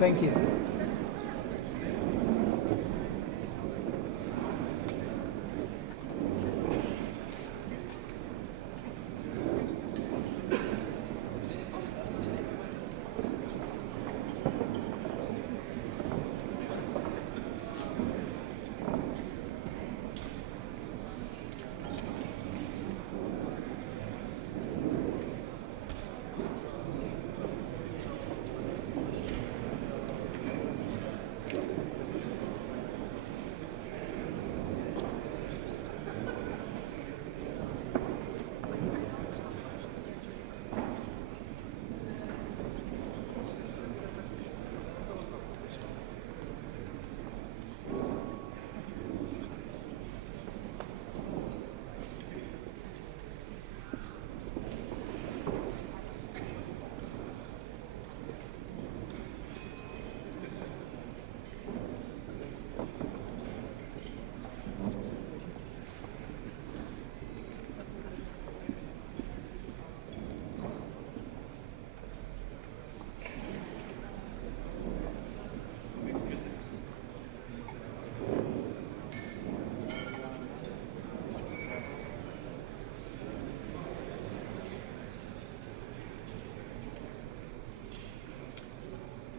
Thank you.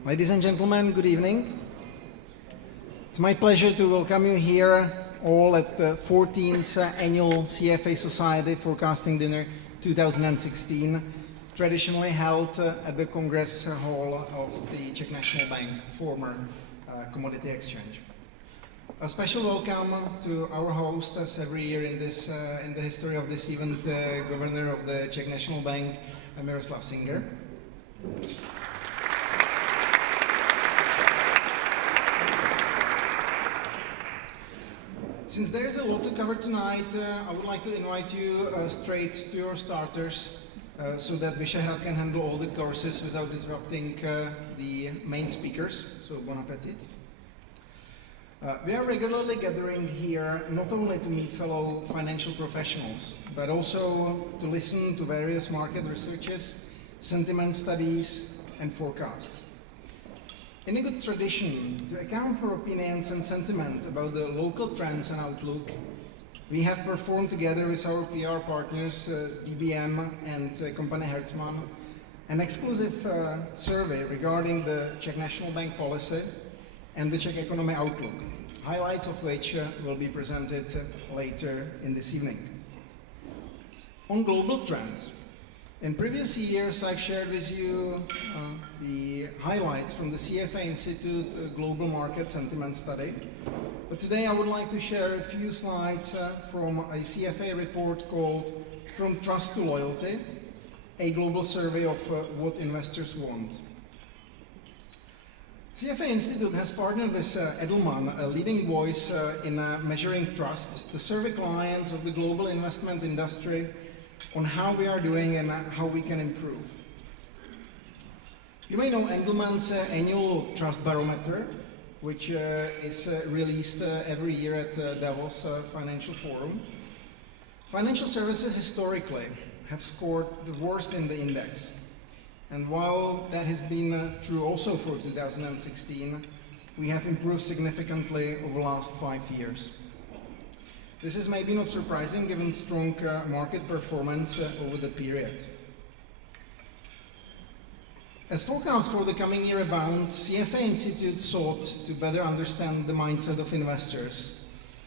Ladies and gentlemen, good evening. It's my pleasure to welcome you here all at the 14th Annual CFA Society Forecasting Dinner 2016, traditionally held at the Congress Hall of the Czech National Bank, former Commodity Exchange. A special welcome to our host, as every year in the history of this event, Governor of the Czech National Bank, Miroslav Singer. Since there is a lot to cover tonight, I would like to invite you straight to your starters so that Vyšehrad can handle all the courses without disrupting the main speakers, so bon appetit. We are regularly gathering here not only to meet fellow financial professionals, but also to listen to various market researches, sentiment studies, and forecasts. In a good tradition, to account for opinions and sentiment about the local trends and outlook, we have performed together with our PR partners, DBM and company Hertzmann, an exclusive survey regarding the Czech National Bank policy and the Czech economy outlook, highlights of which will be presented later in this evening. On global trends, in previous years, I've shared with you the highlights from the CFA Institute Global Market Sentiment Study. But today I would like to share a few slides from a CFA report called From Trust to Loyalty, a global survey of what investors want. CFA Institute has partnered with Edelman, a leading voice in measuring trust, to survey clients of the global investment industry on how we are doing and how we can improve. You may know Engelmann's annual Trust Barometer, which is released every year at Davos Financial Forum. Financial services historically have scored the worst in the index. And while that has been true also for 2016, we have improved significantly over the last 5 years. This is maybe not surprising given strong market performance over the period. As forecasts for the coming year abound, CFA Institute sought to better understand the mindset of investors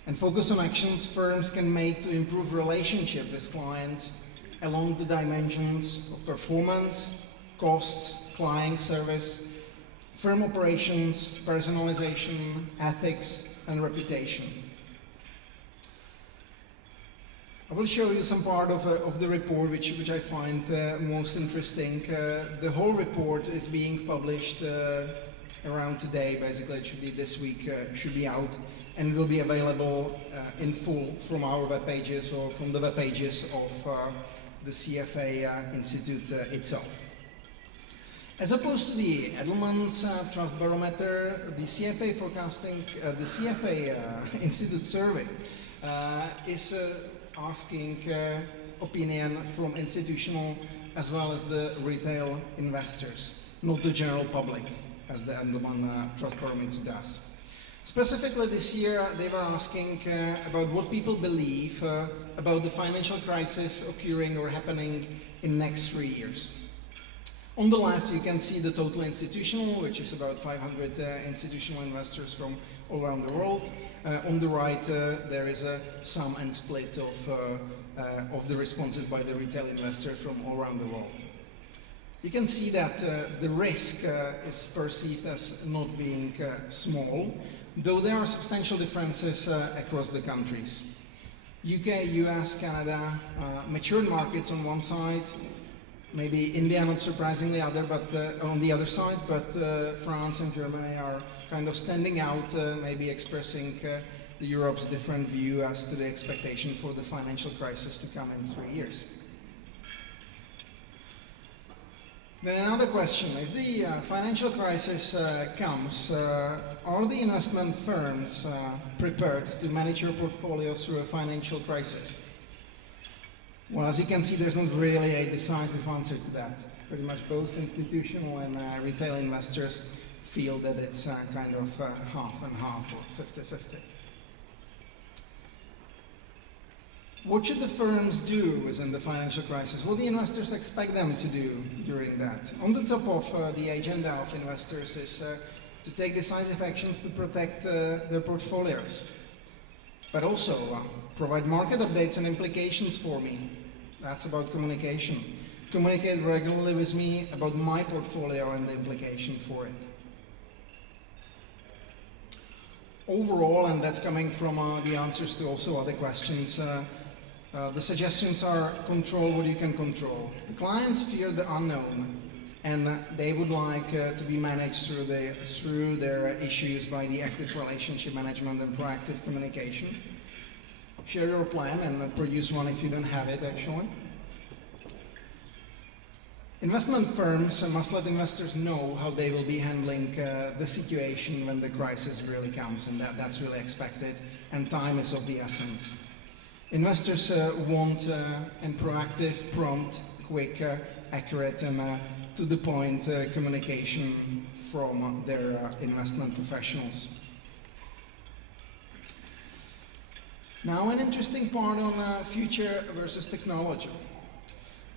and focus on actions firms can make to improve relationship with clients along the dimensions of performance, costs, client service, firm operations, personalization, ethics, and reputation. I will show you some part of the report which I find most interesting. The whole report is being published around today, basically it should be this week, should be out, and will be available in full from our web pages or from the web pages of the CFA Institute itself. As opposed to the Edelman's Trust Barometer, the CFA Institute survey is asking opinion from institutional as well as the retail investors, not the general public. as the Endelman Trust Barometer does. Specifically this year, they were asking about what people believe about the financial crisis occurring or happening in next 3 years. On the left, you can see the total institutional, which is about 500 institutional investors from all around the world. On the right, there is a sum and split of the responses by the retail investors from all around the world. You can see that the risk is perceived as not being small, though there are substantial differences across the countries. UK, US, Canada, mature markets on one side, maybe India, not surprisingly, on the other side, but France and Germany are kind of standing out, maybe expressing Europe's different view as to the expectation for the financial crisis to come in 3 years. Then another question, if the financial crisis comes, are the investment firms prepared to manage your portfolio through a financial crisis? Well, as you can see, there's not really a decisive answer to that. Pretty much both institutional and retail investors feel that it's kind of half and half or 50-50. What should the firms do within the financial crisis? What do the investors expect them to do during that? On the top of the agenda of investors is to take decisive actions to protect their portfolios, but also provide market updates and implications for me. That's about communication. Communicate regularly with me about my portfolio and the implication for it. Overall, and that's coming from the answers to also other questions, the suggestions are control what you can control. The clients fear the unknown, and they would like to be managed through their issues by the active relationship management and proactive communication. Share your plan and produce one if you don't have it, actually. Investment firms must let investors know how they will be handling the situation when the crisis really comes, and that's really expected, and time is of the essence. Investors want and proactive, prompt, quick, accurate, and to the point communication from their investment professionals. Now, an interesting part on future versus technology.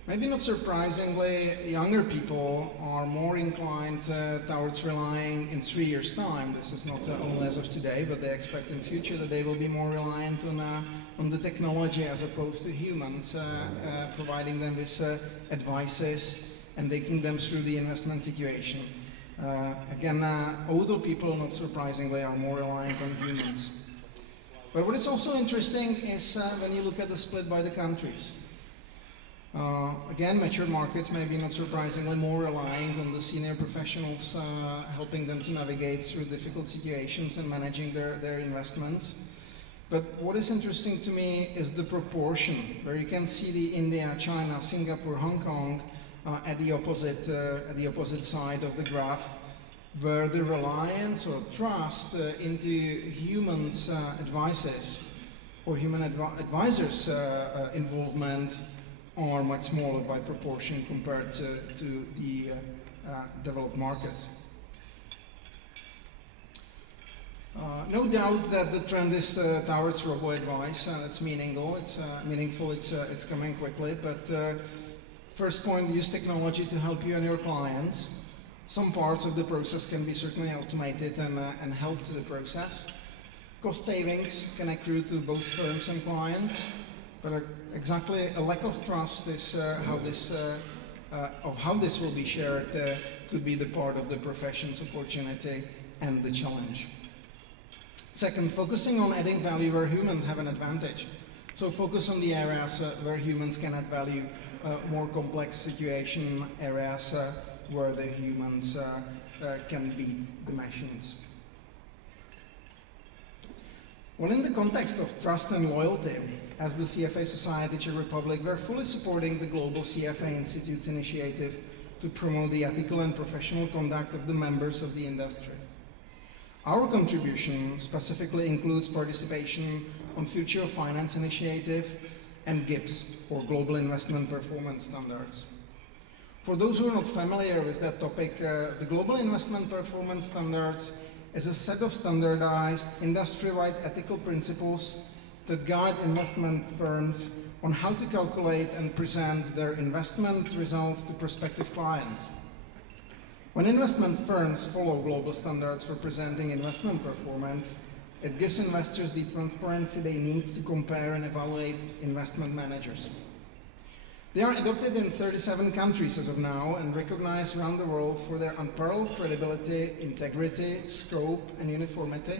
Maybe not surprisingly, younger people are more inclined towards relying in 3 years' time. This is not only as of today, but they expect in future that they will be more reliant on the technology as opposed to humans, providing them with advices and taking them through the investment situation. Again, older people, not surprisingly, are more reliant on humans. But what is also interesting is when you look at the split by the countries. Again, mature markets, maybe not surprisingly, more relying on the senior professionals, helping them to navigate through difficult situations and managing their investments. But what is interesting to me is the proportion, where you can see the India, China, Singapore, Hong Kong at the opposite side of the graph, where the reliance or trust into humans' advices or human advisors' involvement are much smaller by proportion compared to the developed markets. No doubt that the trend is towards robo-advice. It's meaningful. It's coming quickly. But first point: use technology to help you and your clients. Some parts of the process can be certainly automated and help to the process. Cost savings can accrue to both firms and clients. But exactly a lack of trust is how this will be shared could be the part of the profession's opportunity and the challenge. Second, focusing on adding value where humans have an advantage. So focus on the areas where humans can add value, more complex situation areas where the humans can beat the machines. Well, in the context of trust and loyalty, as the CFA Society Czech Republic, we're fully supporting the Global CFA Institute's initiative to promote the ethical and professional conduct of the members of the industry. Our contribution specifically includes participation on Future of Finance Initiative and GIPS, or Global Investment Performance Standards. For those who are not familiar with that topic, the Global Investment Performance Standards is a set of standardized, industry-wide ethical principles that guide investment firms on how to calculate and present their investment results to prospective clients. When investment firms follow global standards for presenting investment performance, it gives investors the transparency they need to compare and evaluate investment managers. They are adopted in 37 countries as of now and recognized around the world for their unparalleled credibility, integrity, scope, and uniformity,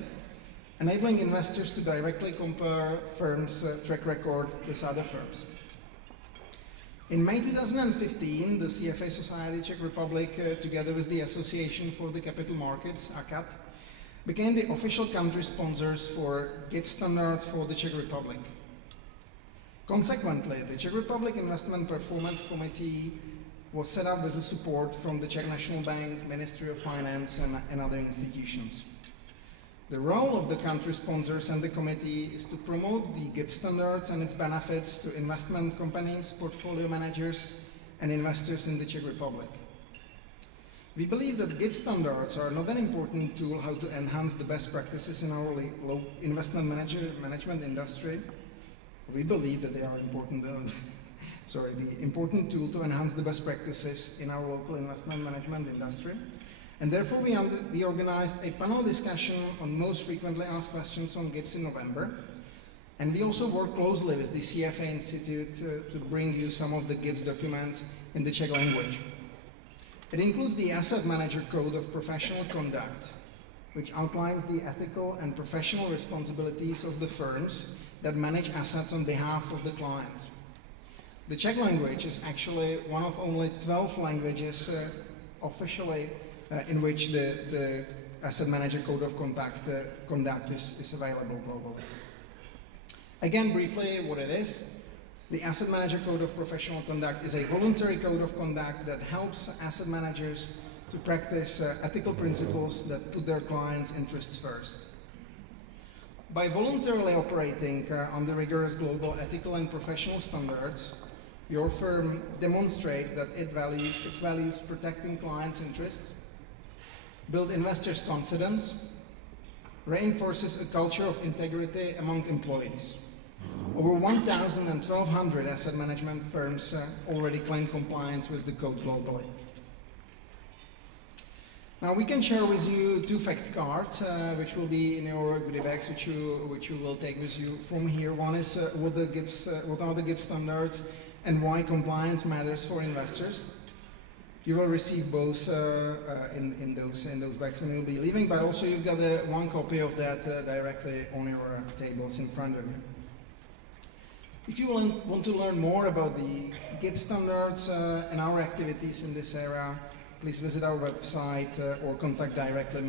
enabling investors to directly compare firms' track record with other firms. In May 2015, the CFA Society Czech Republic, together with the Association for the Capital Markets, ACAT, became the official country sponsors for GIPS standards for the Czech Republic. Consequently, the Czech Republic Investment Performance Committee was set up with the support from the Czech National Bank, Ministry of Finance, and other institutions. The role of the country sponsors and the committee is to promote the GIPS standards and its benefits to investment companies, portfolio managers, and investors in the Czech Republic. We believe that GIPS standards are not an important tool how to enhance the best practices in our investment management industry. We believe that they are important, the important tool to enhance the best practices in our local investment management industry. And therefore we organized a panel discussion on most frequently asked questions on GIPS in November. And we also worked closely with the CFA Institute to bring you some of the GIPS documents in the Czech language. It includes the Asset Manager Code of Professional Conduct, which outlines the ethical and professional responsibilities of the firms that manage assets on behalf of the clients. The Czech language is actually one of only 12 languages officially in which the Asset Manager Code of Conduct is available globally. Again, briefly, what it is. The Asset Manager Code of Professional Conduct is a voluntary code of conduct that helps asset managers to practice ethical principles that put their clients' interests first. By voluntarily operating under rigorous global ethical and professional standards, your firm demonstrates that its values protecting clients' interests, build investors' confidence, reinforces a culture of integrity among employees. Over 1,200 asset management firms already claim compliance with the code globally. Now we can share with you two fact cards, which will be in your goodie bags, which you will take with you from here. One is what are the GIPS standards and why compliance matters for investors. You will receive both in those bags when you'll be leaving, but also you've got one copy of that directly on your tables in front of you. If you want to learn more about the GIPS standards and our activities in this area, please visit our website or contact directly